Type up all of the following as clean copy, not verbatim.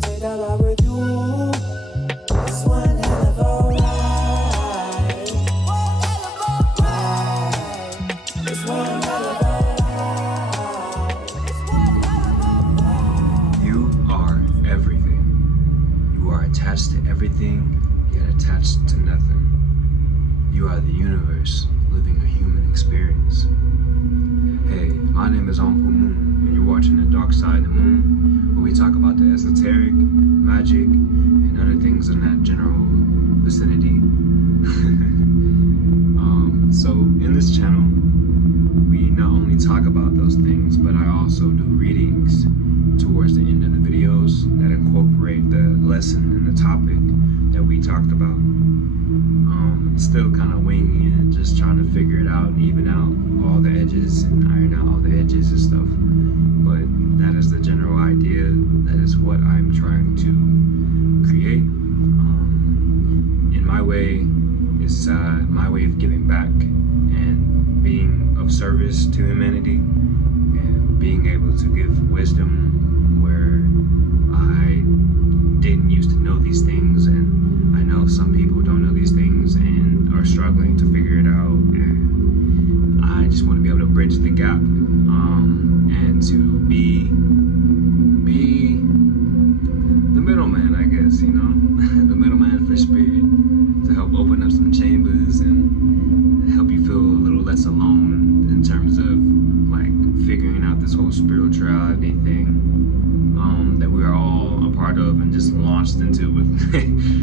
can take that ride with you. It's one hell of a ride. It's one hell of a ride. You are everything. You are attached to everything, yet attached to nothing. You are the universe living a human experience. Hey, my name is Moon, and you're watching The Dark Side of the Moon, where we talk about the esoteric, magic, and other things in that general vicinity. So in this channel, we not only talk about those things, but I also do readings towards the end of the videos that incorporate the lesson and the topic that we talked about. Still kind of winging it, just trying to figure it out, even out all the edges and iron out all the edges and stuff. But that is the general idea. That is what I'm trying to create. In my way, it's my way of giving back and being of service to humanity and being able to give wisdom where I didn't used to know these things, and I know some people don't know these things and are struggling to figure it out, and I just want to be able to bridge the gap and to be the middleman, I guess, you know, the middleman for spirit, to help open up some chambers and help you feel a little less alone in terms of like figuring out this whole spirituality thing that we are all a part of and just launched into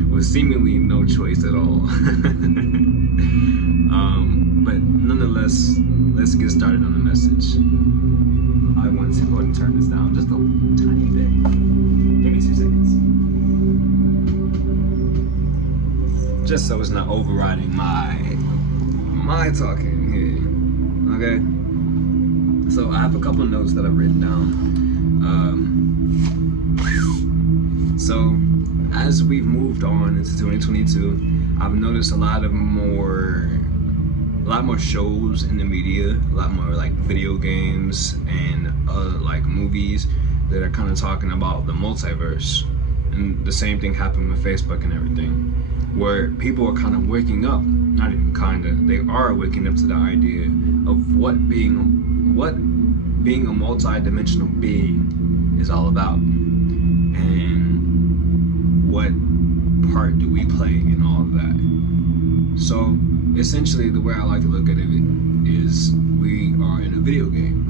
with seemingly no choice at all. But nonetheless, let's get started on the message. I want to go ahead and turn this down just a tiny bit. Give me 2 seconds. Just so it's not overriding my talking here. Okay? So I have a couple notes that I've written down. So as we've moved on into 2022, I've noticed a lot more shows in the media, a lot more like video games and like movies that are kind of talking about the multiverse. And the same thing happened with Facebook and everything, where people are kind of waking up, not even kinda, they are waking up to the idea of what being a multi-dimensional being is all about, and what part do we play in all of that. So essentially, the way I like to look at it is we are in a video game.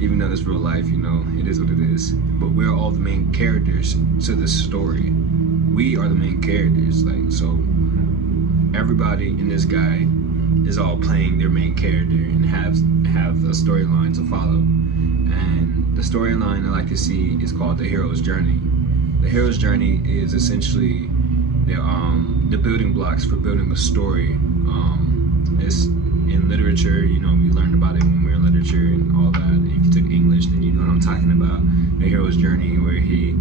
Even though it's real life, you know, it is what it is. But we're all the main characters to this story. We are the main characters. Like, so everybody in this guy is all playing their main character and have a storyline to follow. And the storyline I like to see is called the hero's journey. The hero's journey is essentially the building blocks for building a story. It's in literature, you know, we learned about it when we were in literature and all that. And if you took English, then you know what I'm talking about. The hero's journey, where he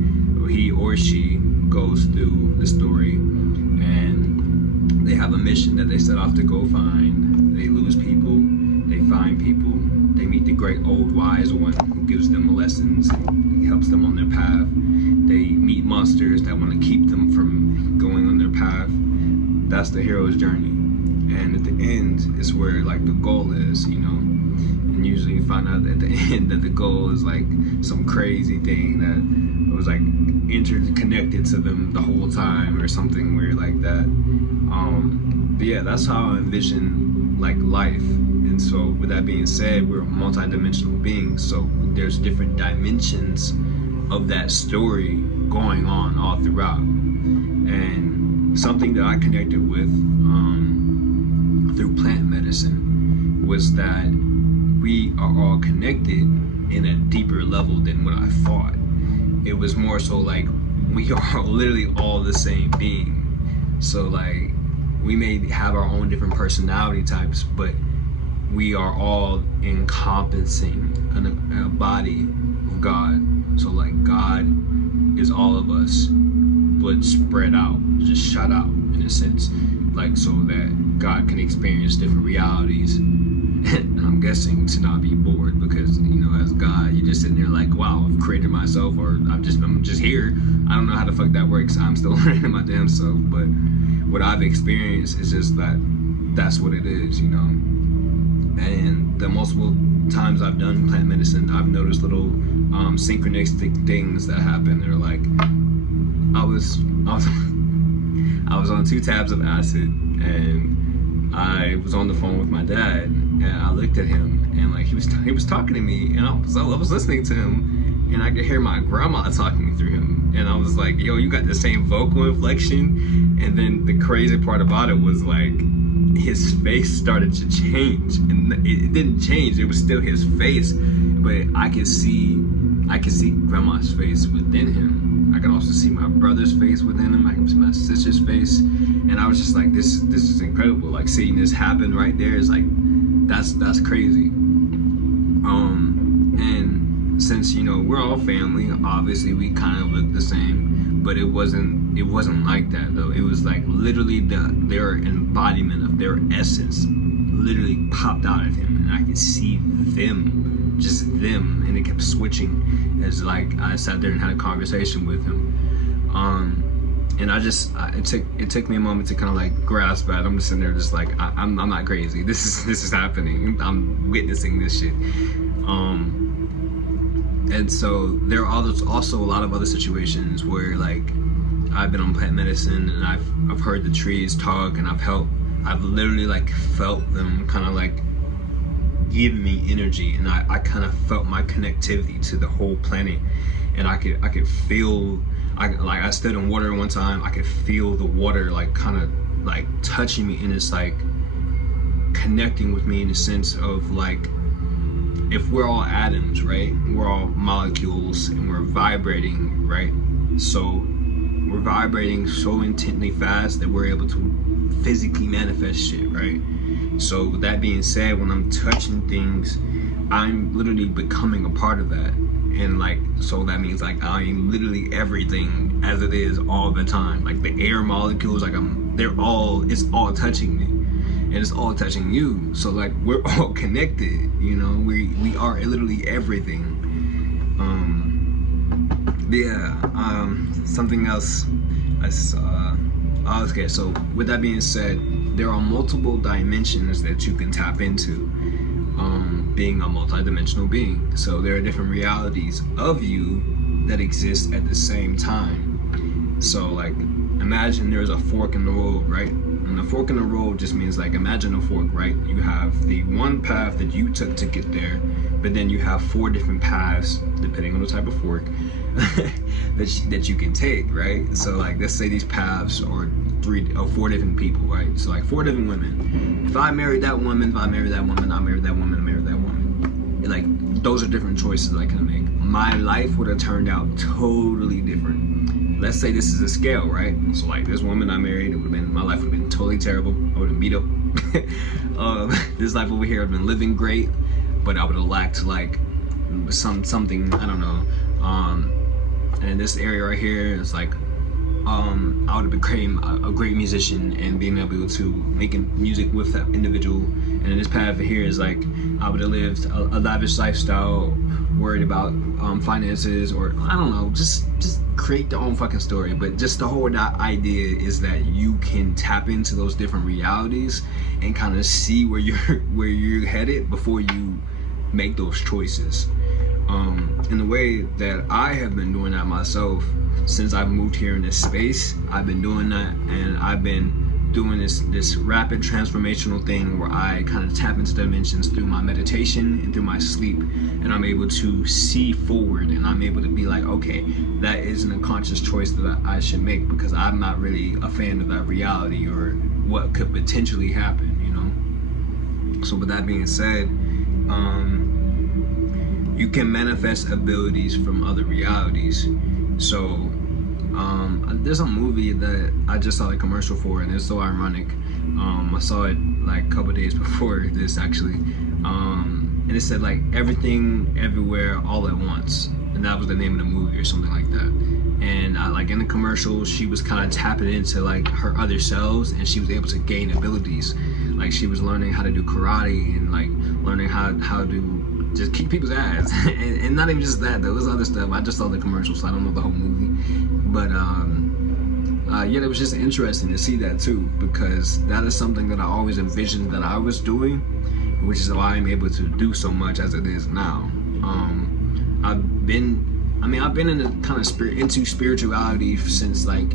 or she goes through the story and they have a mission that they set off to go find. They lose people, they find people, they meet the great old wise one who gives them lessons and helps them on their path. They meet monsters that want to keep them from going on their path. That's the hero's journey. And at the end is where like the goal is, you know. And usually you find out at the end that the goal is like some crazy thing that was like interconnected to them the whole time or something weird like that. But yeah, that's how I envision like life. And so with that being said, we're multi-dimensional beings, so there's different dimensions of that story going on all throughout. And something that I connected with through plant medicine was that we are all connected in a deeper level than what I thought. It was more so like we are literally all the same being. So like we may have our own different personality types, but we are all encompassing a body of God. So like God is all of us, but spread out, just shut out in a sense, like so that God can experience different realities And I'm guessing to not be bored, because as God, you're just sitting there like, wow, I've created myself, or I'm just here. I don't know how the fuck that works. I'm still learning my damn self. But what I've experienced is just that's what it is, And the multiple times I've done plant medicine, I've noticed little synchronistic things that happen. They're like, I was on 2 tabs of acid, and I was on the phone with my dad, and I looked at him, and like he was talking to me, and I was listening to him, and I could hear my grandma talking through him, and I was like, yo, you got the same vocal inflection. And then the crazy part about it was like, his face started to change, and it didn't change, it was still his face, but I could see grandma's face within him. I could also see my brother's face within him. I could see my sister's face, and I was just like, this is incredible. Like, seeing this happen right there is like, that's crazy. And since we're all family, obviously we kind of look the same, but it wasn't like that though. It was like literally their embodiment of their essence literally popped out of him, and I could see them, just them, and it kept switching as like I sat there and had a conversation with him. And it took me a moment to kind of like grasp that. I'm just sitting there just like, I'm not crazy. This is happening. I'm witnessing this shit. And so there are also a lot of other situations where like I've been on plant medicine, and I've heard the trees talk, and I've literally like felt them kind of like give me energy, and I kind of felt my connectivity to the whole planet, and I could feel, I stood in water one time, I could feel the water like kind of like touching me, and it's like connecting with me in the sense of like, if we're all atoms, right? We're all molecules, and we're vibrating, right? So we're vibrating so intently fast that we're able to physically manifest shit, right? So with that being said, when I'm touching things, I'm literally becoming a part of that. And like, so that means like I'm literally everything as it is all the time. Like the air molecules, like it's all touching me, and it's all touching you. So like we're all connected, we are literally everything. Something else I saw. Okay, so with that being said, there are multiple dimensions that you can tap into, being a multidimensional being. So there are different realities of you that exist at the same time. So like, imagine there's a fork in the road, right? And the fork in the road just means like, imagine a fork, right? You have the one path that you took to get there, but then you have 4 different paths, depending on the type of fork, that you can take, right? So like, let's say these paths are 3 or 4 different people, right? So like 4 different women. If I married that woman, I married that woman, I married that woman. Like, those are different choices I can make. My life would have turned out totally different. Let's say this is a scale, right? So like, this woman I married, my life would have been totally terrible. I would have beat up. This life over here would have been living great, but I would have lacked like something, I don't know. And this area right here is like, I would have become a great musician and being able to making music with that individual. And in this path here is like, I would have lived a lavish lifestyle, worried about finances, or I don't know, just create your own fucking story. But just the whole idea is that you can tap into those different realities and kind of see where you're headed before you make those choices. In the way that I have been doing that myself since I've moved here in this space, I've been doing that, and I've been doing this rapid transformational thing where I kind of tap into dimensions through my meditation and through my sleep, and I'm able to see forward, and I'm able to be like, okay, that isn't a conscious choice that I should make, because I'm not really a fan of that reality or what could potentially happen, So with that being said, you can manifest abilities from other realities. So there's a movie that I just saw a commercial for, and it's so ironic. I saw it like a couple days before this actually, and it said like, everything everywhere all at once, and that was the name of the movie or something like that. And like in the commercial, she was kind of tapping into like her other selves, and she was able to gain abilities. Like, she was learning how to do karate and like learning how to just kick people's ass, and not even just that. There was other stuff. I just saw the commercial, so I don't know the whole movie, but yeah, it was just interesting to see that too, because that is something that I always envisioned that I was doing, which is why I'm able to do so much as it is now. I've been in a kind of into spirituality since like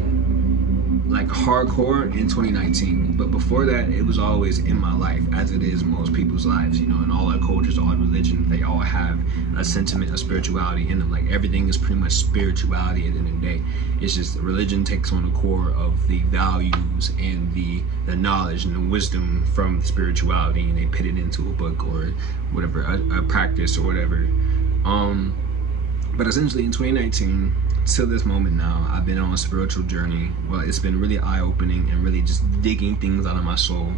hardcore in 2019, but before that it was always in my life, as it is most people's lives, you know, in all our cultures, all our religions, they all have a sentiment of spirituality in them. Like everything is pretty much spirituality at the end of the day. It's just religion takes on the core of the values and the knowledge and the wisdom from spirituality, and they put it into a book or whatever, a practice or whatever. But essentially in 2019 till this moment now, I've been on a spiritual journey. Well, it's been really eye-opening and really just digging things out of my soul,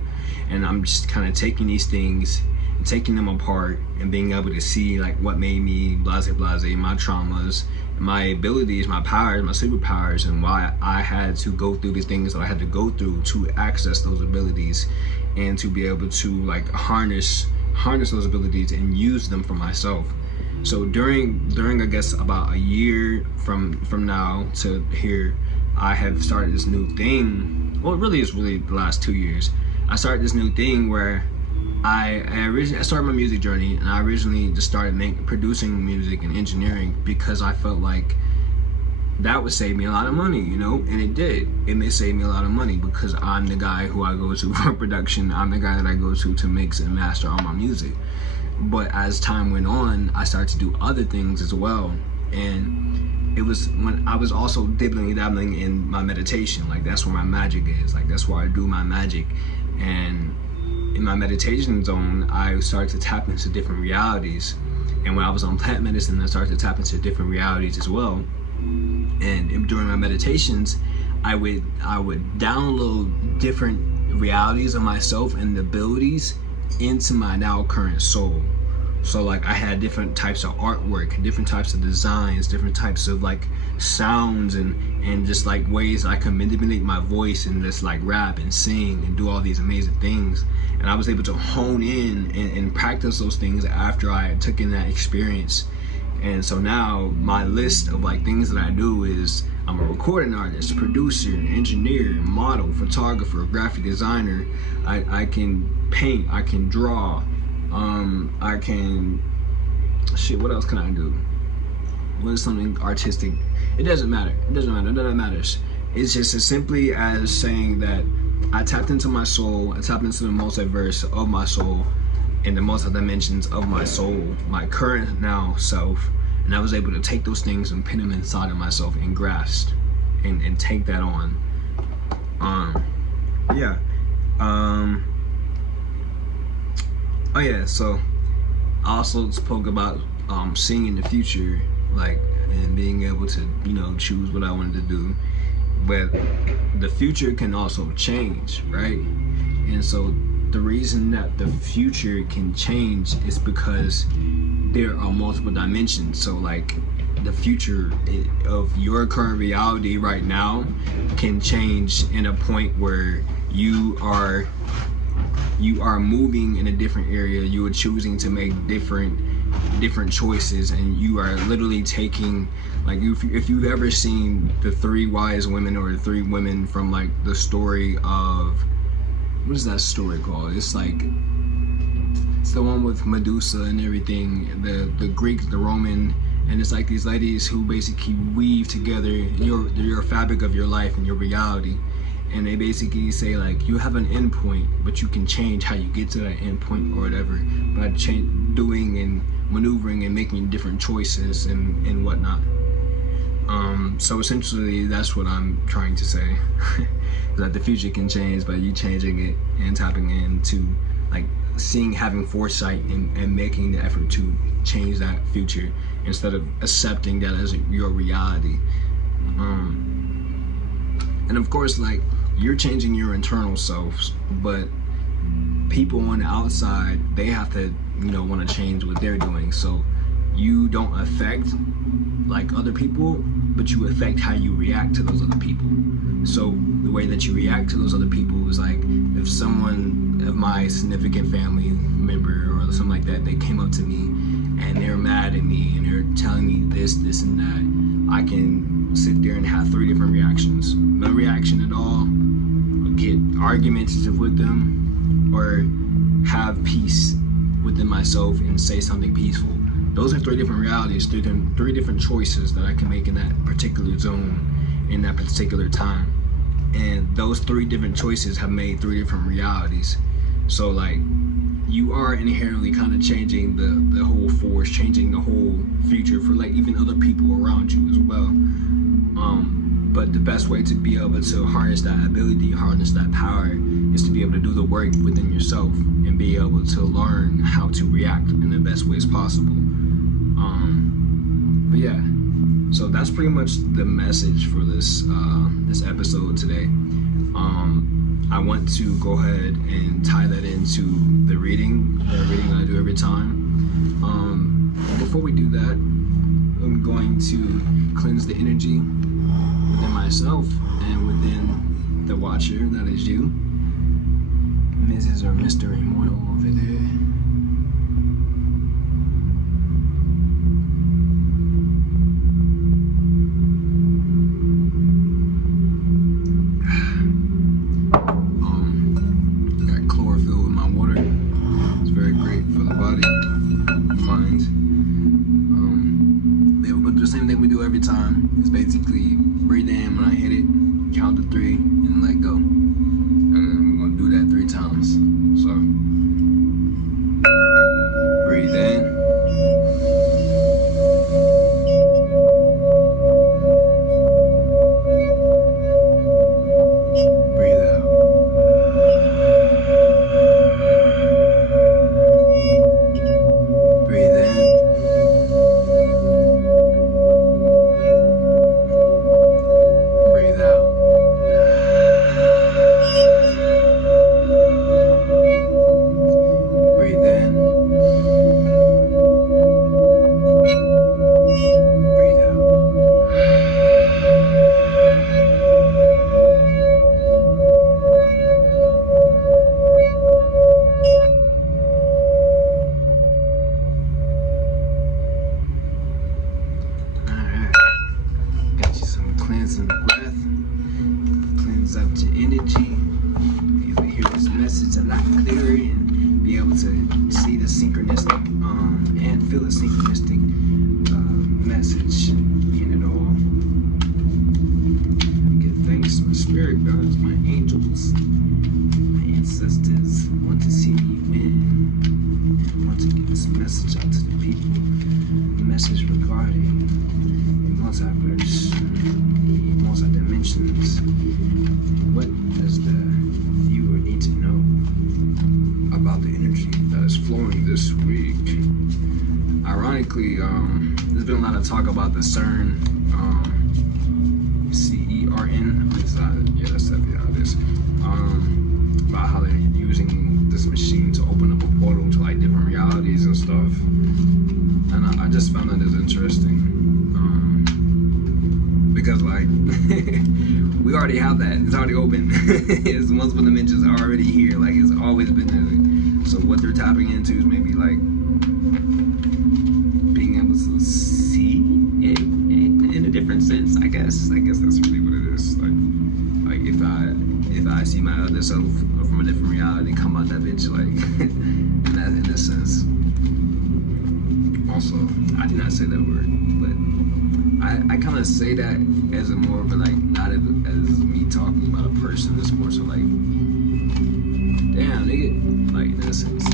and I'm just kind of taking these things and taking them apart and being able to see like what made me blase, my traumas, my abilities, my powers, my superpowers, and why I had to go through these things that I had to go through to access those abilities and to be able to like harness those abilities and use them for myself. So during I guess about a year from now to here, I have started this new thing. Well, it's really the last 2 years. I started this new thing where I started my music journey, and I originally just started producing music and engineering because I felt like that would save me a lot of money, you know, and it did. It may save me a lot of money because I'm the guy who I go to for production. I'm the guy that I go to mix and master all my music. But as time went on, I started to do other things as well, and it was when I was also dabbling in my meditation. Like that's where my magic is. Like that's where I do my magic, and in my meditation zone, I started to tap into different realities. And when I was on plant medicine, I started to tap into different realities as well. And during my meditations, I would download different realities of myself and abilities into my now current soul. So like I had different types of artwork, different types of designs, different types of like sounds, and just like ways I could manipulate my voice and just like rap and sing and do all these amazing things. And I was able to hone in and practice those things after I took in that experience. And so now my list of like things that I do is I'm a recording artist, producer, engineer, model, photographer, graphic designer. I can paint, I can draw, I can, what else can I do? What is something artistic? It doesn't matter, none of that matters. It's just as simply as saying that I tapped into my soul, I tapped into the multiverse of my soul, in the multi-dimensions of my soul, my current now self, and I was able to take those things and pin them inside of myself and grasp and take that on. Oh yeah, so I also spoke about seeing in the future, like, and being able to, you know, choose what I wanted to do. But the future can also change, right? And so the reason that the future can change is because there are multiple dimensions. So like the future of your current reality right now can change in a point where you are moving in a different area. You are choosing to make different choices, and you are literally taking, like, if you've ever seen the 3 wise women, or the 3 women from like the story of, what is that story called? It's like, it's the one with Medusa and everything, the Greek, the Roman, and it's like these ladies who basically weave together your fabric of your life and your reality. And they basically say, like, you have an end point, but you can change how you get to that end point or whatever by doing and maneuvering and making different choices and whatnot. So essentially that's what I'm trying to say. That the future can change by you changing it and tapping into, like, having foresight and making the effort to change that future instead of accepting that as your reality. And of course, like, you're changing your internal selves, but people on the outside, they have to, you know, want to change what they're doing. So you don't affect like other people, but you affect how you react to those other people. So the way that you react to those other people is like, if someone of my significant family member or something like that, they came up to me and they're mad at me and they're telling me this, and that, I can sit there and have 3 different reactions. No reaction at all, get argumentative with them, or have peace within myself and say something peaceful. Those are 3 different realities, 3 different choices that I can make in that particular zone, in that particular time. And those 3 different choices have made 3 different realities. So like, you are inherently kind of changing the whole force, changing the whole future for like even other people around you as well. But the best way to be able to harness that ability, harness that power, is to be able to do the work within yourself and be able to learn how to react in the best ways possible. But yeah, so that's pretty much the message for this this episode today. I want to go ahead and tie that into the reading I do every time. Before we do that, I'm going to cleanse the energy within myself and within the watcher, that is you, Mrs. or Mr. Immortal over there. Got chlorophyll in my water. It's very great for the body, mind. Yeah, we're gonna do the same thing we do every time. It's basically breathe in when I hit it, count to 3, and let go. And then we're gonna do that 3 times. So breathe in. Breathe out. Breathe in. Breathe out. Breathe in. Breathe out. Alright. Got you some cleansing breath. Cleanse up your energy. Be able to hear this message a lot clearer and be able to see the synchronistic and feel the synchronistic message in it all. Give thanks to my spirit guides, my angels, my ancestors. Want to see me win and want to get this message out to the people. The message regarding the multiverse, the multi-dimensions. What does the viewer need to know about the energy that is flowing this week? Ironically, there's been a lot of talk about the CERN, CERN, at least yeah, that's definitely how it is, about how they're using this machine to open up a portal to like different realities and stuff. And I just found that as interesting, because like, we already have that, it's already open. It's multiple dimensions are already here, like it's always been there. So what they're tapping into is maybe like being able to see it in a different sense, I guess that's really what it is. Like if I see my other self from a different reality come out that bitch, like in that sense. Also, I did not say that word, but I kind of say that as a more of a like, not as me talking about a person. It's more so like, damn nigga, like in that sense.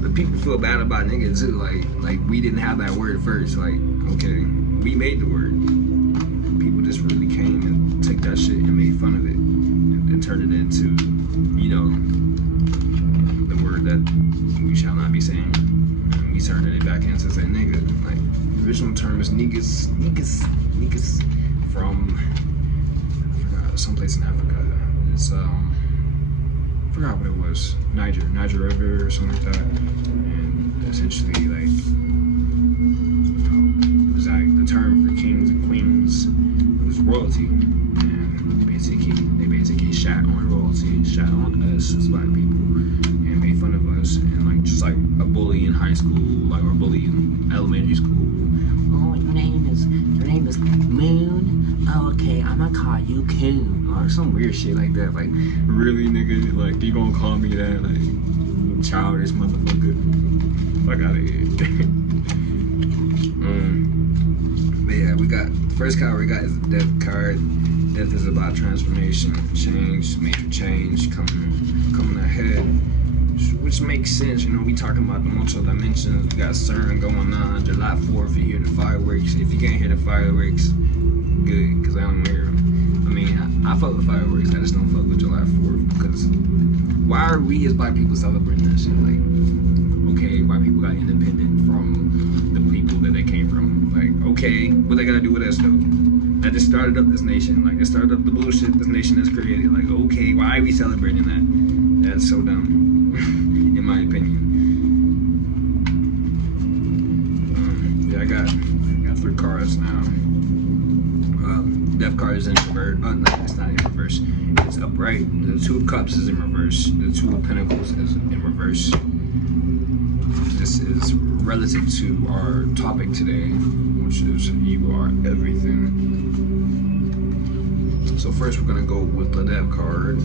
But people feel bad about nigga too, like we didn't have that word first. Like, okay, we made the word. People just really came and took that shit and made fun of it and turned it into, you know, the word that we shall not be saying. And we turned it back into say nigga. Like, the original term is niggas from, I forgot, someplace in Africa. It's I forgot what it was, Niger River or something like that. And essentially, like, you know, it was like the term for kings and queens. It was royalty, and basically basically shat on royalty, shat on us as black people, and made fun of us, and like just like a bully in high school, like or a bully in elementary school. Oh, your name is Moon. Oh, okay, I'm gonna call you Coon, or some weird shit like that. Like, really, nigga? Like, you gonna call me that? Like, childish motherfucker. Fuck out of here. But yeah, we got the first card we got is the death card. Death is about transformation, change, major change coming ahead, which makes sense. You know, we talking about the multiple dimensions. We got CERN going on. July 4th, you hear the fireworks. If you can't hear the fireworks, good, because I don't hear them. I mean, I fuck with fireworks. I just don't fuck with July 4th because why are we as black people celebrating that shit? Like, okay, white people got independent from the people that they came from. Like, okay, what they gotta do with us though? That just started up this nation. Like, it started up the bullshit this nation has created. Like, okay, why are we celebrating that? That's so dumb, in my opinion. Yeah, I got 3 cards now. Death card is in reverse. No, it's not in reverse. It's upright. The 2 of Cups is in reverse. The 2 of Pentacles is in reverse. This is relative to our topic today, which is you are everything. So first we're gonna go with the death card.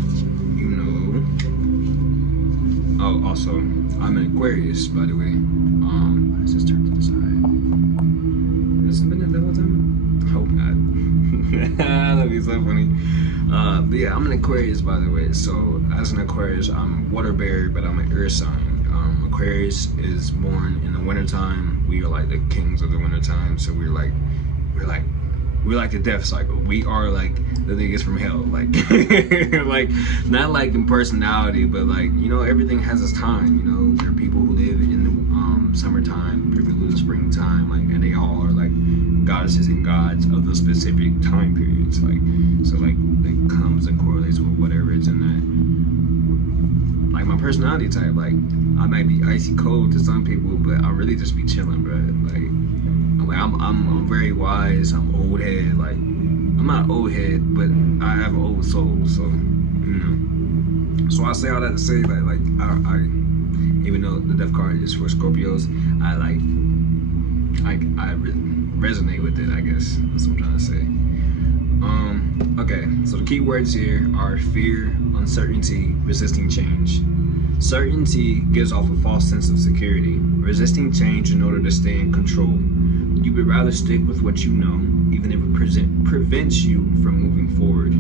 You know. Oh, also, I'm an Aquarius, by the way. Let's just turn to the side. Has it been in the whole time? Hope not. That'd be so funny. But yeah, I'm an Aquarius, by the way. So as an Aquarius, I'm water bearer, but I'm an earth sign. Aquarius is born in the wintertime. We are like the kings of the wintertime. So we're like the death cycle. We are like the niggas from hell. Like, like not like in personality, but like, you know, everything has its time. You know, there are people who live in the summertime, people who live in the springtime, like, and they all are like goddesses and gods of those specific time periods. Like, so like it comes and correlates with whatever is in that. Like my personality type, like I might be icy cold to some people, but I really just be chilling, bro. Like I'm very wise. I'm old head. Like I'm not old head, but I have an old soul. So you know. So I say all that to say that like I even though the death card is for Scorpios, I resonate with it. I guess that's what I'm trying to say. Okay, so the key words here are fear, uncertainty, resisting change. Certainty gives off a false sense of security, resisting change in order to stay in control. You would rather stick with what you know, even if it prevents you from moving forward.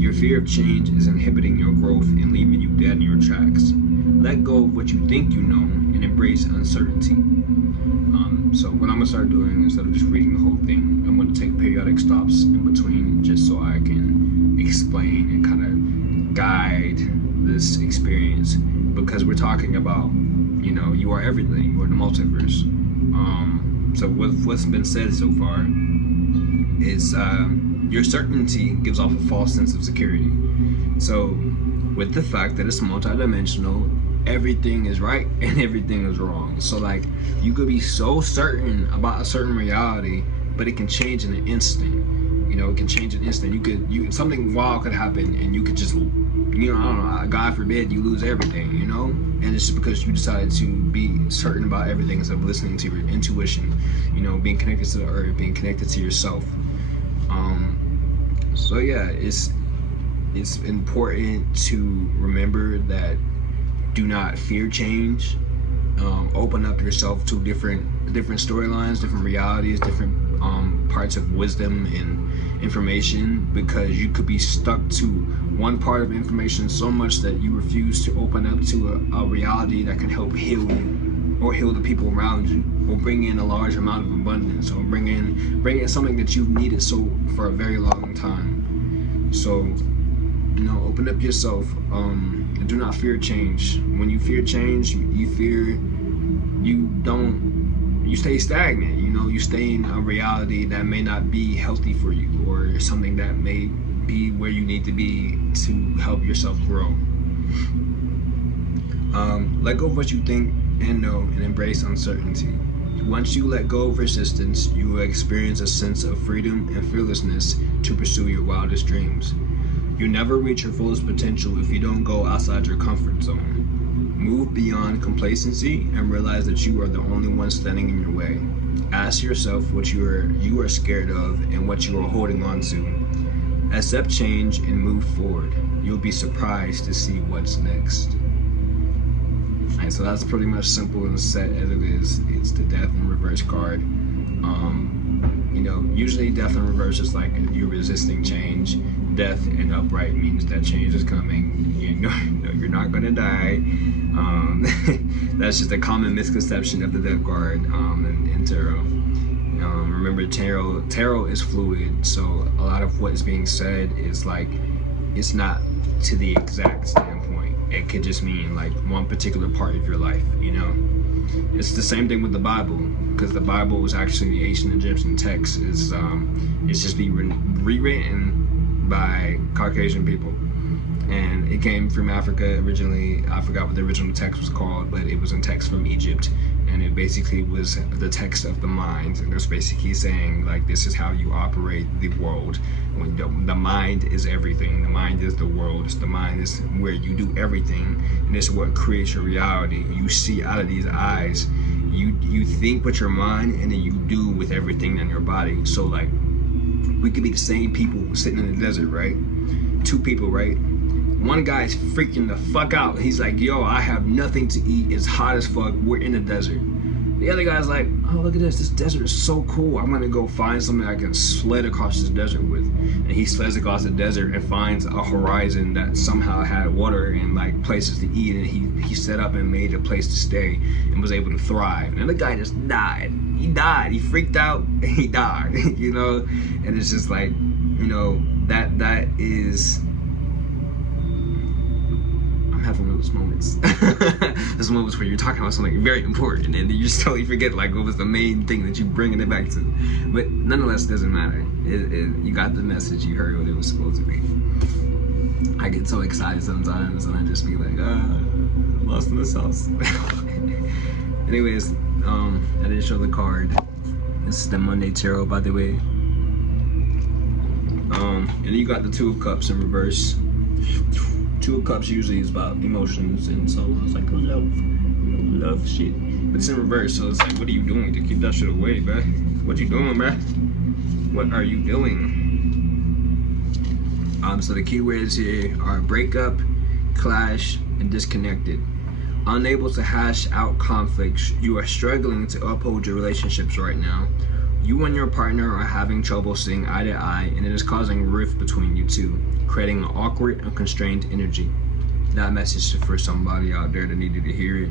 Your fear of change is inhibiting your growth and leaving you dead in your tracks. Let go of what you think you know and embrace uncertainty. So what I'm gonna start doing, instead of just reading the whole thing, I'm gonna take periodic stops in between just so I can explain and kind of guide this experience, because we're talking about, you know, you are everything, you are the multiverse. So what's been said so far is your certainty gives off a false sense of security. So with the fact that it's multidimensional, everything is right and everything is wrong. So like you could be so certain about a certain reality, but it can change in an instant. You know, it can change in an instant. Something wild could happen and you could just, you know, I don't know, God forbid you lose everything, you know? And it's just because you decided to be certain about everything instead of listening to your intuition, you know, being connected to the earth, being connected to yourself. So yeah, it's important to remember that do not fear change. Open up yourself to different storylines, different realities, different parts of wisdom and information, because you could be stuck to one part of information so much that you refuse to open up to a reality that can help heal you or heal the people around you, or bring in a large amount of abundance, or bring in something that you've needed so for a very long time. So, you know, open up yourself. And do not fear change. When you fear change, you stay stagnant. You know, you stay in a reality that may not be healthy for you, or something that may be where you need to be to help yourself grow. Let go of what you think and know, and embrace uncertainty. Once you let go of resistance, you will experience a sense of freedom and fearlessness to pursue your wildest dreams. You never reach your fullest potential if you don't go outside your comfort zone. Move beyond complacency and realize that you are the only one standing in your way. Ask yourself what you are scared of and what you are holding on to. Accept change and move forward. You'll be surprised to see what's next. Alright, so that's pretty much simple and set as it is. It's the death in reverse card. Usually death in reverse is like you're resisting change. Death in upright means that change is coming. You're not gonna die. That's just a common misconception of the death card in tarot. Remember, tarot is fluid, so a lot of what is being said is like, it's not to the exact standpoint. It could just mean like one particular part of your life, It's the same thing with the Bible, because the Bible was actually the ancient Egyptian text. It's just being rewritten by Caucasian people. And it came from Africa originally. I forgot what the original text was called, but it was in text from Egypt. And it basically was the text of the mind. And it was basically saying, like, this is how you operate the world. When the mind is everything. The mind is the world. The mind is where you do everything. And it's what creates your reality. You see out of these eyes. You think with your mind, and then you do with everything in your body. So, like, we could be the same people sitting in the desert, right? Two people, right? One guy's freaking the fuck out. He's like, yo, I have nothing to eat. It's hot as fuck. We're in the desert. The other guy's like, oh, look at this. This desert is so cool. I'm going to go find something I can sled across this desert with. And he sleds across the desert and finds a horizon that somehow had water and like places to eat. And he set up and made a place to stay and was able to thrive. And the guy just died. He died. He freaked out and he died, And it's just like, that is... having those moments. Those moments where you're talking about something very important and you just totally forget like what was the main thing that you bringing it back to. But nonetheless, it doesn't matter. You got the message. You heard what it was supposed to be. I get so excited sometimes and I just be like, I'm lost in the sauce. Anyways, I didn't show the card. This is the Monday Tarot, by the way. And then you got the Two of Cups in reverse. Two of Cups usually is about emotions, and so it's like love shit. But it's in reverse, so it's like, what are you doing to keep that shit away, bruh? What you doing, bruh? What are you doing? So the keywords here are breakup, clash, and disconnected. Unable to hash out conflicts, you are struggling to uphold your relationships right now. You and your partner are having trouble seeing eye to eye, and it is causing rift between you two, creating an awkward and constrained energy. That message is for somebody out there that needed to hear it.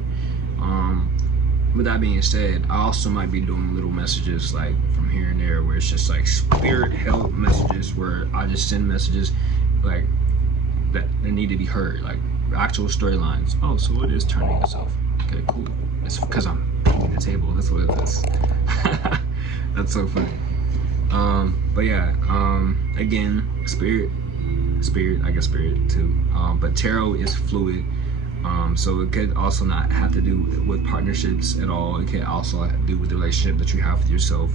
With that being said, I also might be doing little messages like from here and there where it's just like spirit help messages, where I just send messages like that need to be heard, like actual storylines. Oh, so it is turning itself. Okay, cool. It's because I'm beating the table. That's what it is. That's so funny. But yeah, again, spirit, I guess spirit too. But tarot is fluid. So it could also not have to do with partnerships at all. It can also have to do with the relationship that you have with yourself.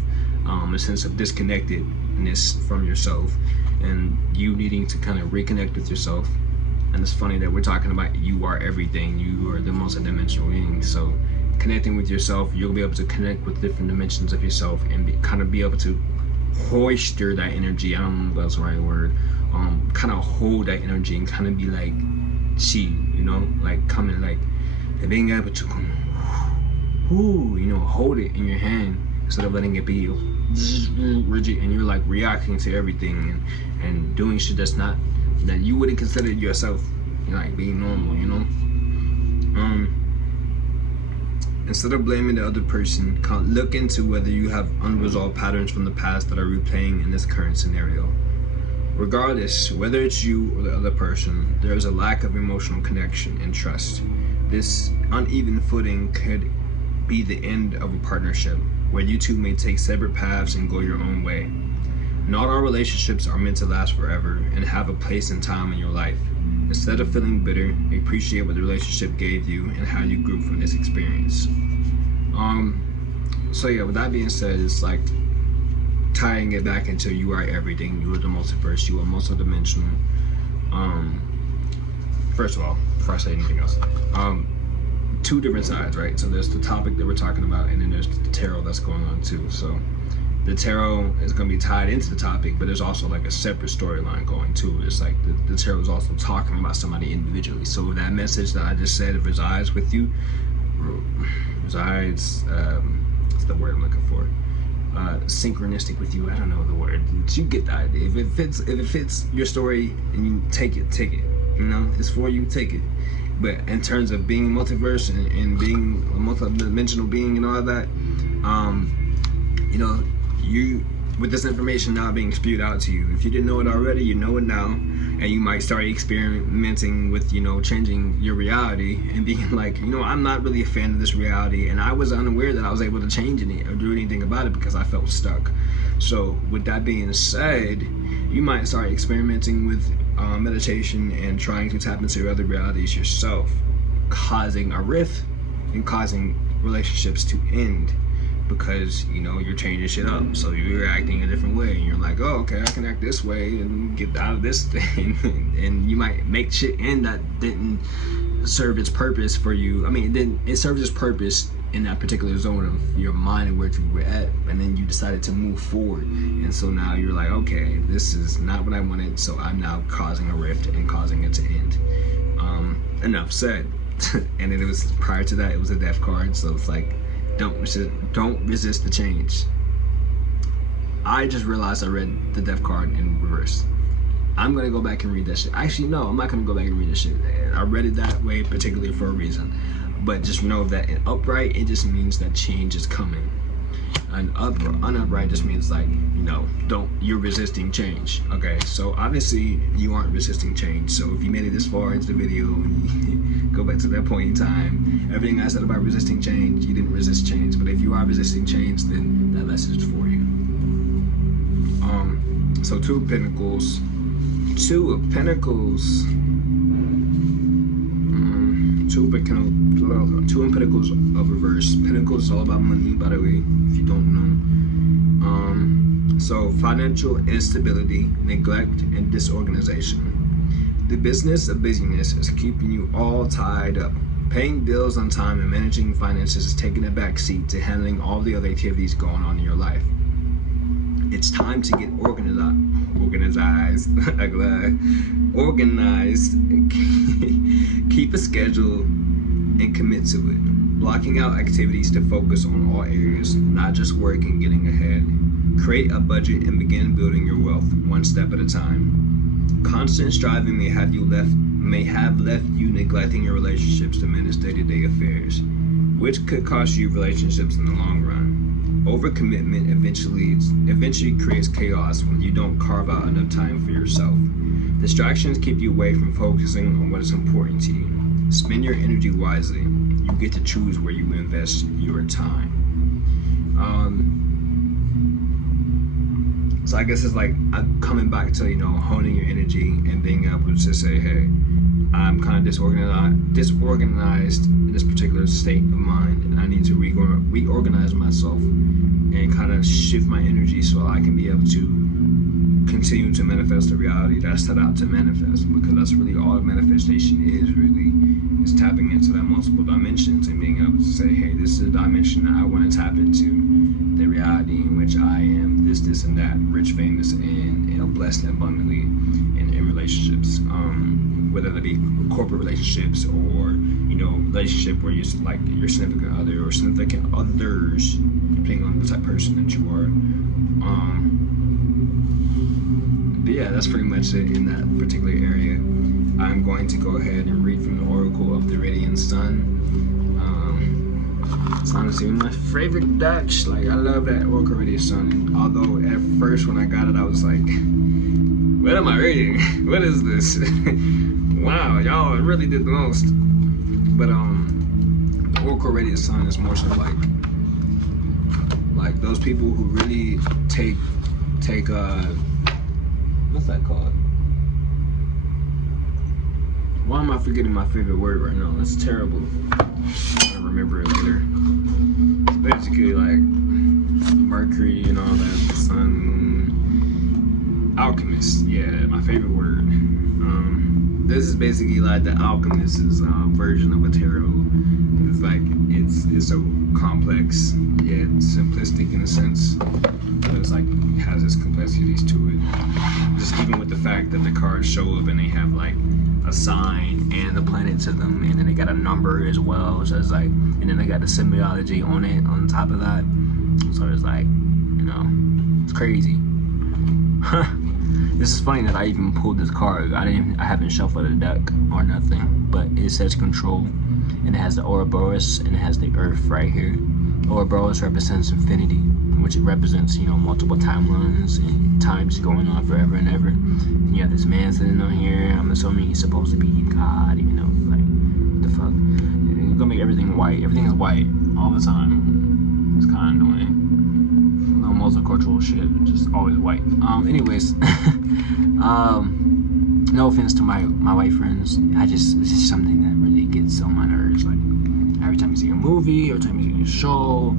A sense of disconnectedness from yourself and you needing to kind of reconnect with yourself. And it's funny that we're talking about you are everything. You are the multidimensional being. So connecting with yourself, you'll be able to connect with different dimensions of yourself and kind of be able to hoister that energy. I don't know if that's the right word. Kind of hold that energy and kind of be like chi, like coming like being able to hold it in your hand instead of letting it be rigid and you're like reacting to everything and doing shit that you wouldn't consider yourself like being normal, Instead of blaming the other person, look into whether you have unresolved patterns from the past that are replaying in this current scenario. Regardless, whether it's you or the other person, there is a lack of emotional connection and trust. This uneven footing could be the end of a partnership, where you two may take separate paths and go your own way. Not all relationships are meant to last forever and have a place and time in your life. Instead of feeling bitter, appreciate what the relationship gave you and how you grew from this experience. So yeah, with that being said, it's like tying it back into you are everything. You are the multiverse. You are multidimensional. First of all, before I say anything else, two different sides, right? So there's the topic that we're talking about, and then there's the tarot that's going on too. So the tarot is going to be tied into the topic, but there's also like a separate storyline going too. It's like the tarot is also talking about somebody individually. So that message that I just said resides with you, resides, what's the word I'm looking for? Synchronistic with you. I don't know the word. You get the idea. If it fits your story and you take it. You know, it's for you, take it. But in terms of being multiverse and being a multi-dimensional being and all that, you know, you, with this information now being spewed out to you, if you didn't know it already, you know it now, and you might start experimenting with, you know, changing your reality and being like, you know, I'm not really a fan of this reality, and I was unaware that I was able to change it or do anything about it because I felt stuck. So with that being said, you might start experimenting with meditation and trying to tap into your other realities yourself, causing a rift and causing relationships to end because, you know, you're changing shit up. So you're acting a different way and you're like, oh, okay, I can act this way and get out of this thing. And you might make shit end that didn't serve its purpose for you. I mean, it served its purpose in that particular zone of your mind and where you were at, and then you decided to move forward, and so now you're like, okay, this is not what I wanted, so I'm now causing a rift and causing it to end. Enough said. And then it was, prior to that, it was a death card, so it's like, don't resist the change. I just realized I read the death card in reverse. I'm gonna go back and read that shit. Actually, no, I'm not gonna go back and read this shit. I read it that way particularly for a reason. But just know that in upright, it just means that change is coming. And upright just means like, you know, you're resisting change. Okay, so obviously you aren't resisting change. So if you made it this far into the video and you go back to that point in time, everything I said about resisting change, you didn't resist change. But if you are resisting change, then that message is for you. So Two of Pentacles. Two of Pentacles of reverse. Pentacles is all about money, by the way, if you don't know. So financial instability, neglect, and disorganization. The business of busyness is keeping you all tied up. Paying bills on time and managing finances is taking a back seat to handling all the other activities going on in your life. It's time to get organized. Keep a schedule and commit to it. Blocking out activities to focus on all areas, not just work and getting ahead. Create a budget and begin building your wealth one step at a time. Constant striving may have left you neglecting your relationships to manage day-to-day affairs, which could cost you relationships in the long run. Overcommitment eventually creates chaos when you don't carve out enough time for yourself. Distractions keep you away from focusing on what is important to you. Spend your energy wisely. You get to choose where you invest your time. So I guess it's like coming back to, you know, honing your energy and being able to say, hey, I'm kind of disorganized in this particular state of mind, and I need to reorganize myself and kind of shift my energy so I can be able to continue to manifest the reality that I set out to manifest, because that's really all manifestation is, really, is tapping into that multiple dimensions and being able to say, hey, this is a dimension that I want to tap into, the reality in which I am this and that, rich, famous, and, you know, blessed abundantly in relationships, whether that be corporate relationships or, you know, relationship where you're like your significant other or significant others, depending on the type of person that you are. But yeah, that's pretty much it in that particular area. I'm going to go ahead and read from the Oracle of the Radiant Sun. It's honestly my favorite deck. Like, I love that Oracle Radiant Sun. And although at first when I got it, I was like, what am I reading? What is this? Wow, y'all really did the most. But the Oracle Radiant Sun is more so like those people who really take what's that called? Why am I forgetting my favorite word right now? That's terrible. I'll remember it later. It's basically like Mercury and all that, the sun, moon. Alchemist, yeah, my favorite word. This is basically like the alchemist's version of a tarot. It's like it's so complex yet simplistic in a sense, but it's like has its complexities to it. Just even with the fact that the cards show up and they have like a sign and the planet to them, and then they got a number as well, so it's like, and then they got the symbology on it on top of that. So it's like, you know, it's crazy. This is funny that I even pulled this card. I haven't shuffled the deck or nothing, but it says control, and it has the Ouroboros, and it has the Earth right here. Ouroboros represents infinity, which it represents, you know, multiple timelines and times going on forever and ever. And you have this man sitting on here. I'm assuming he's supposed to be God, even though, like, what the fuck? You're gonna make everything white. Everything is white all the time. It's kind of annoying. No multicultural shit, just always white. Anyways, no offense to my white friends. It's just something that really gets on my nerves. Like, every time you see a movie, every time you see a show,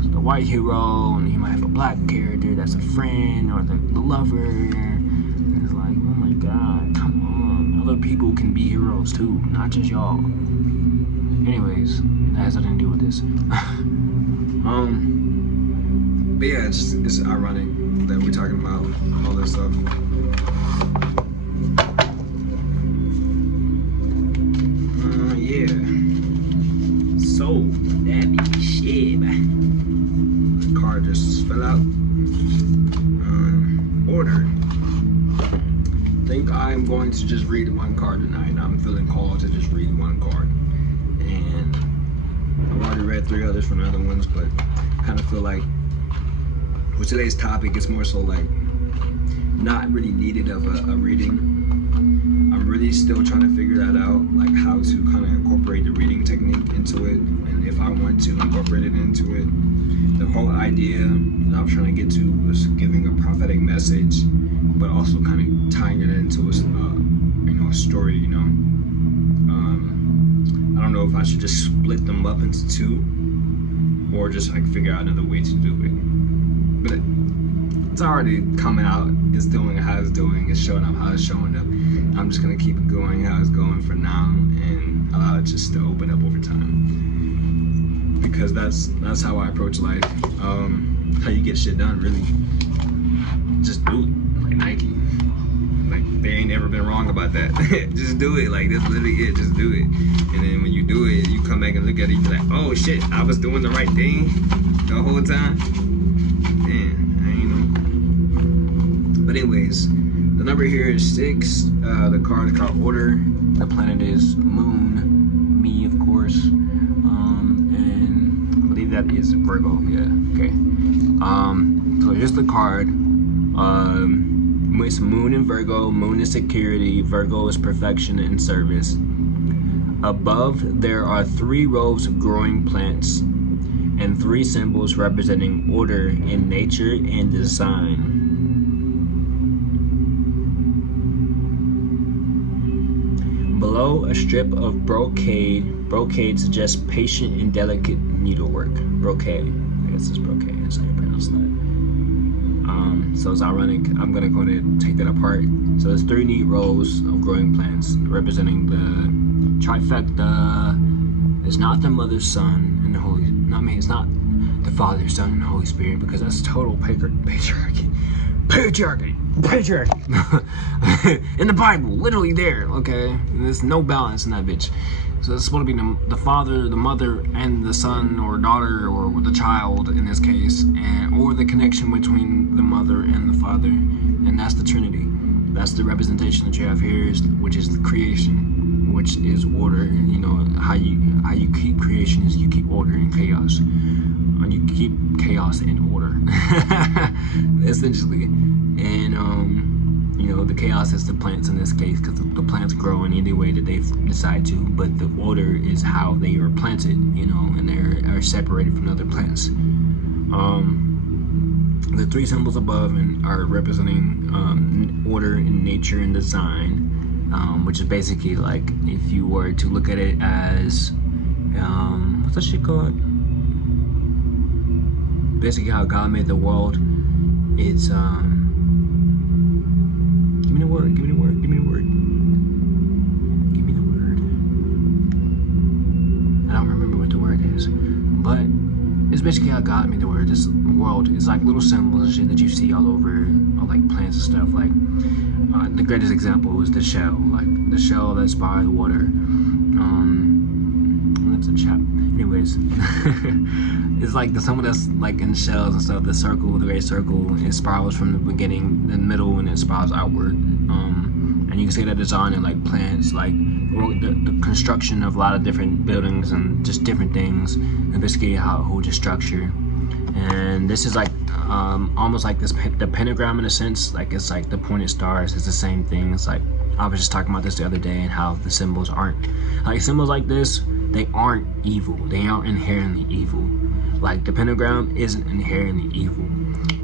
the white hero, and you might have a black character that's a friend or the lover. And it's like, oh my god, come on. Other people can be heroes too, not just y'all. Anyways, that has nothing to do with this. But yeah, it's ironic that we're talking about all this stuff. Yeah. So, that be shit. The card just fell out. Order. I think I'm going to just read one card tonight. I'm feeling called to just read one card. And I've already read 3 others from other ones, but I kind of feel like with today's topic, it's more so like not really needed of a reading. I'm really still trying to figure that out, like how to kind of incorporate the reading technique into it, and if I want to incorporate it into it. The whole idea that I'm trying to get to was giving a prophetic message, but also kind of tying it into a story. You know, I don't know if I should just split them up into 2, or just like figure out another way to do it. But it's already coming out. It's doing how it's doing. It's showing up how it's showing up. I'm just gonna keep it going how it's going for now, and allow it just to open up over time. Because that's how I approach life. How you get shit done, really. Just do it, like Nike. Like, they ain't ever been wrong about that. Just do it. Like, that's literally it. Just do it. And then when you do it, you come back and look at it, you be like, oh shit, I was doing the right thing the whole time. But anyways, the number here is 6. The card is called Order. The planet is Moon, me of course, and I believe that is Virgo. Yeah, okay. So here's the card. It's Moon in Virgo. Moon is security. Virgo is perfection and service. Above, there are 3 rows of growing plants and 3 symbols representing order in nature and design. Below, a strip of brocade. Brocade suggests patient and delicate needlework. Brocade. I guess it's brocade. That's how you pronounce that. So it's ironic. I'm gonna go ahead and take that apart. So there's 3 neat rows of growing plants representing the trifecta. It's not the Mother, Son, and the Holy. It's not the Father, Son, and Holy Spirit, because that's total patriarchy. Patriarchy in the Bible, literally there. Okay, and there's no balance in that bitch. So it's supposed to be the father, the mother, and the son or daughter, or the child in this case, or the connection between the mother and the father, and that's the Trinity. That's the representation that you have here, which is the creation, which is order. You know how you keep creation is you keep order in chaos. You keep chaos in order, essentially. And you know, the chaos is the plants in this case, because the plants grow in any way that they decide to, but the order is how they are planted, you know, and they are separated from other plants. The 3 symbols above are representing order in nature and design, which is basically like, if you were to look at it as what's that shit called? Basically how God made the world. It's me the word. Give me the word. Give me the word. Give me the word. I don't remember what the word is, but it's basically how God made the word. This world is like little symbols and shit that you see all over, like plants and stuff. Like the greatest example is the shell, like the shell that's by the water. That's a chap. Anyways, it's like the someone that's like in shells and stuff. The circle, the great circle, it spirals from the beginning, the middle, and it spirals outward. And you can see that design in like plants, like the construction of a lot of different buildings and just different things, and basically how it holds a structure. And this is like almost like this the pentagram in a sense. Like it's like the pointed stars. It's the same thing. It's like I was just talking about this the other day and how the symbols aren't like symbols like this. They aren't evil. They aren't inherently evil. Like the pentagram isn't inherently evil.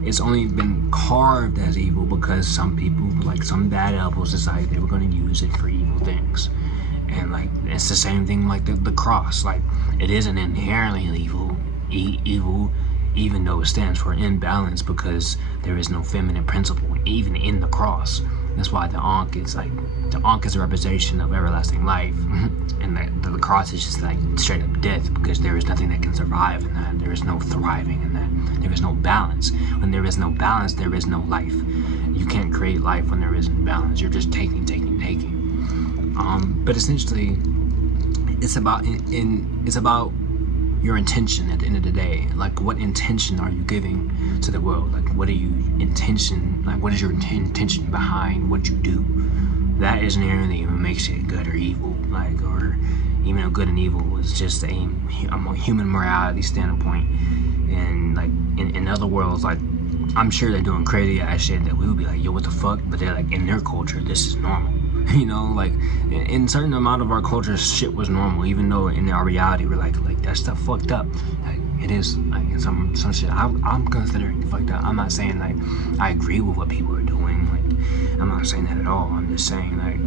It's only been carved as evil because some people, like some bad apples, decided they were going to use it for evil things. And like it's the same thing like the cross. Like it isn't inherently evil, even though it stands for imbalance, because there is no feminine principle even in the cross. That's why the Ankh is like, the Ankh is a representation of everlasting life, and the cross is just like straight up death, because there is nothing that can survive in that. There is no thriving in that. There is no balance. When there is no balance, there is no life. You can't create life when there isn't balance. You're just taking. But essentially, it's about it's about your intention at the end of the day. Like, what intention are you giving to the world? Like, what are you intention? Like, what is your intention behind what you do? That is inherently what makes it good or evil. Like, or even though good and evil is just a human morality standpoint. And like in other worlds, like I'm sure they're doing crazy ass shit that we would be like, yo, what the fuck? But they're like, in their culture, this is normal. You know, like in certain amount of our culture, shit was normal, even though in our reality we're like that stuff fucked up. Like it is, like in some shit I'm considering fucked up. I'm not saying like I agree with what people are doing. Like I'm not saying that at all. I'm just saying like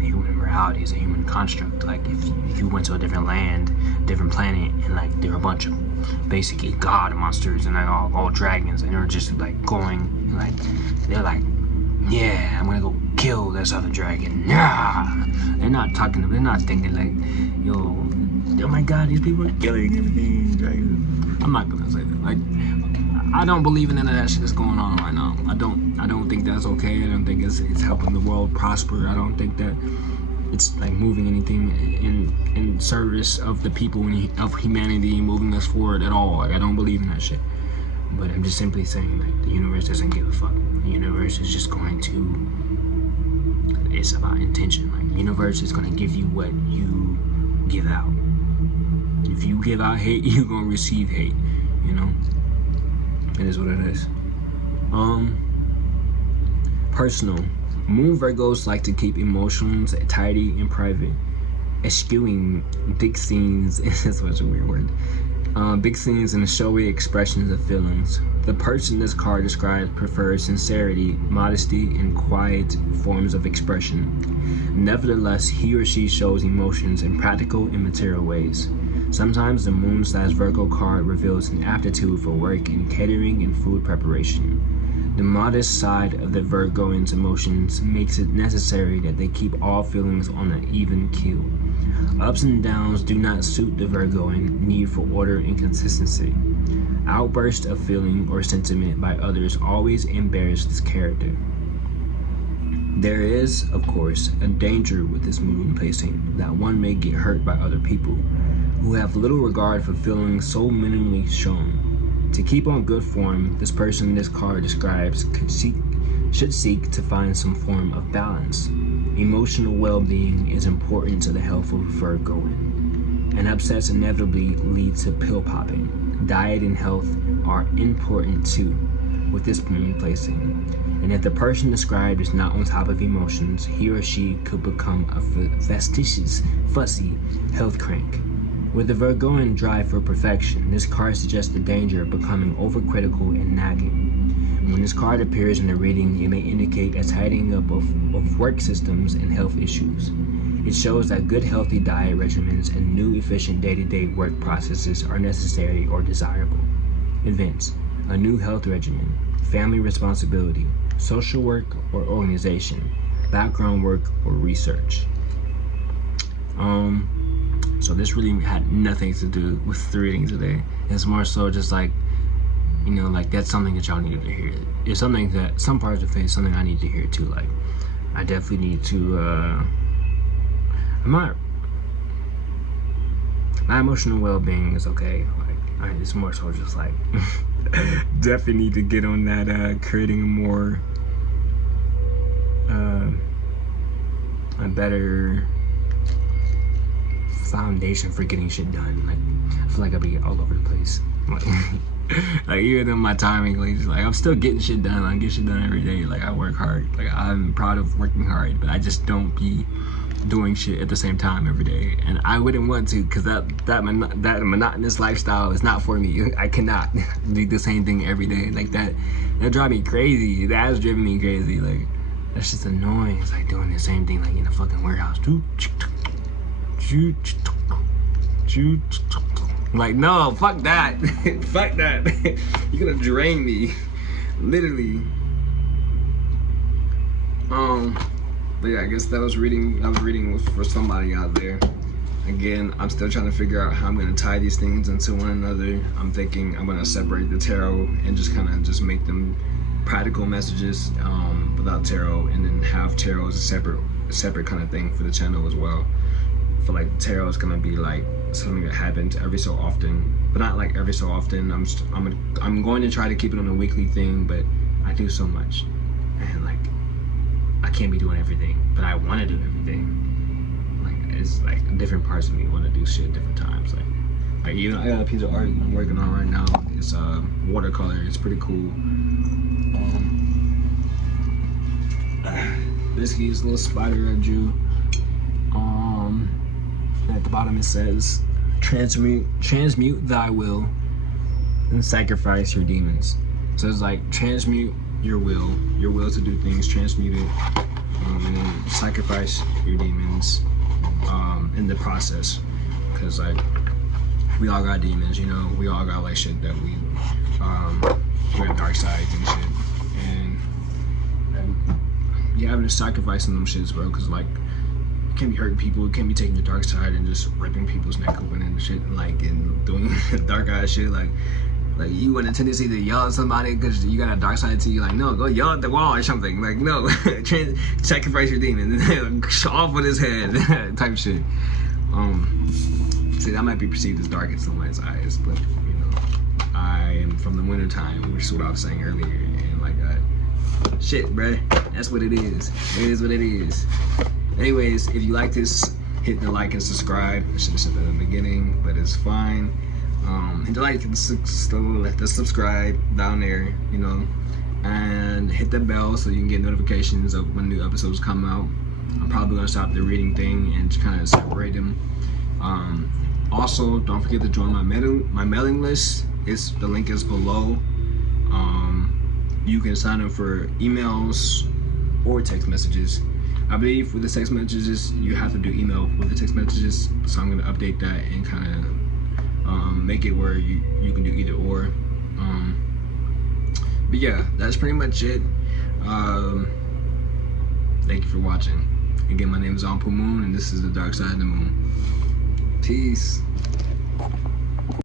human morality is a human construct. Like if you went to a different land, different planet, and like there were a bunch of basically god monsters and like all dragons, and they're just like going like they're like, yeah, I'm gonna go kill this other dragon. Nah, they're not thinking like, yo, oh my god, these people are killing everything, dragons. I'm not gonna say that. Like, I don't believe in none of that shit that's going on right now. I don't think that's okay. I don't think it's helping the world prosper. I don't think that it's like moving anything in service of the people of humanity, moving us forward at all. Like, I don't believe in that shit. But I'm just simply saying, like, the universe doesn't give a fuck. The universe is just going to, it's about intention. Like, the universe is going to give you what you give out. If you give out hate, you're going to receive hate, you know? It is what it is. Personal. Moon Virgos like to keep emotions tidy and private, eschewing big scenes. That's such a weird word. Big scenes and showy expressions of feelings. The person this card describes prefers sincerity, modesty, and quiet forms of expression. Nevertheless, he or she shows emotions in practical and material ways. Sometimes the Moon/Virgo card reveals an aptitude for work in catering and food preparation. The modest side of the Virgoan's emotions makes it necessary that they keep all feelings on an even keel. Ups and downs do not suit the Virgoan need for order and consistency. Outbursts of feeling or sentiment by others always embarrass this character. There is, of course, a danger with this moon placing, that one may get hurt by other people who have little regard for feelings so minimally shown. To keep on good form, this person this card describes should seek to find some form of balance. Emotional well-being is important to the health of Virgoan, and upsets inevitably lead to pill popping. Diet and health are important too with this moon placing, and if the person described is not on top of emotions, he or she could become a fastidious, fussy health crank. With the Virgoan drive for perfection, this card suggests the danger of becoming overcritical and nagging. When this card appears in the reading, it may indicate a tidying up of work systems and health issues. It shows that good healthy diet regimens and new efficient day-to-day work processes are necessary or desirable. Events: a new health regimen, family responsibility, social work or organization, background work or research. So this really had nothing to do with the reading today. It's more so just like, you know, like that's something that y'all needed to hear. It's something that some parts of it, something I need to hear too. Like I definitely need to my emotional well-being is okay. Like it's more so just like definitely need to get on that creating a more a better foundation for getting shit done. Like I feel like I be all over the place. Like even in my timing, like I'm still getting shit done. I get shit done every day. Like I work hard. Like I'm proud of working hard, but I just don't be doing shit at the same time every day. And I wouldn't want to, because that monotonous lifestyle is not for me. I cannot do the same thing every day. Like that drive me crazy. That has driven me crazy. Like that's just annoying. It's like doing the same thing like in a fucking warehouse. Like no, fuck that. Fuck that. You're gonna drain me, literally. But yeah, I guess I was reading for somebody out there. Again, I'm still trying to figure out how I'm gonna tie these things into one another. I'm thinking I'm gonna separate the tarot and just kind of just make them practical messages without tarot, and then have tarot as a separate kind of thing for the channel as well. I feel like tarot is gonna be like something that happens every so often, but not like every so often. I'm going to try to keep it on a weekly thing, but I do so much, and like I can't be doing everything, but I want to do everything. Like it's like different parts of me want to do shit at different times. Like you know, I got a piece of art I'm working on right now. It's watercolor. It's pretty cool. Basically, it's a little spider I drew. At the bottom it says, transmute thy will and sacrifice your demons. So it's like transmute your will to do things, transmute it, and then sacrifice your demons in the process. Because like we all got demons, you know, we all got like shit that we have dark sides and shit, and you having to sacrifice them shits, bro. Because like you can't be hurting people, you can't be taking your dark side and just ripping people's neck open and shit, and doing dark ass shit. Like you want a tendency to yell at somebody because you got a dark side to you. Like no, go yell at the wall or something. Like no, sacrifice your demon, off with his head, type shit. See, that might be perceived as dark in someone's eyes, but you know, I am from the winter time, which is what I was saying earlier, and like shit, bruh, that's what it is. It is what it is. Anyways, if you like this, hit the like and subscribe. I should have said that in the beginning, but it's fine. Hit the like and the subscribe down there, you know, and hit the bell so you can get notifications of when new episodes come out. I'm probably gonna stop the reading thing and just kind of separate them. Also, don't forget to join my mailing list. The link is below. You can sign up for emails or text messages. I believe with the text messages, you have to do email with the text messages, so I'm gonna update that and kind of make it where you can do either or. But yeah, that's pretty much it. Thank you for watching. Again, my name is Moon, and this is the Dark Side of the Moon. Peace.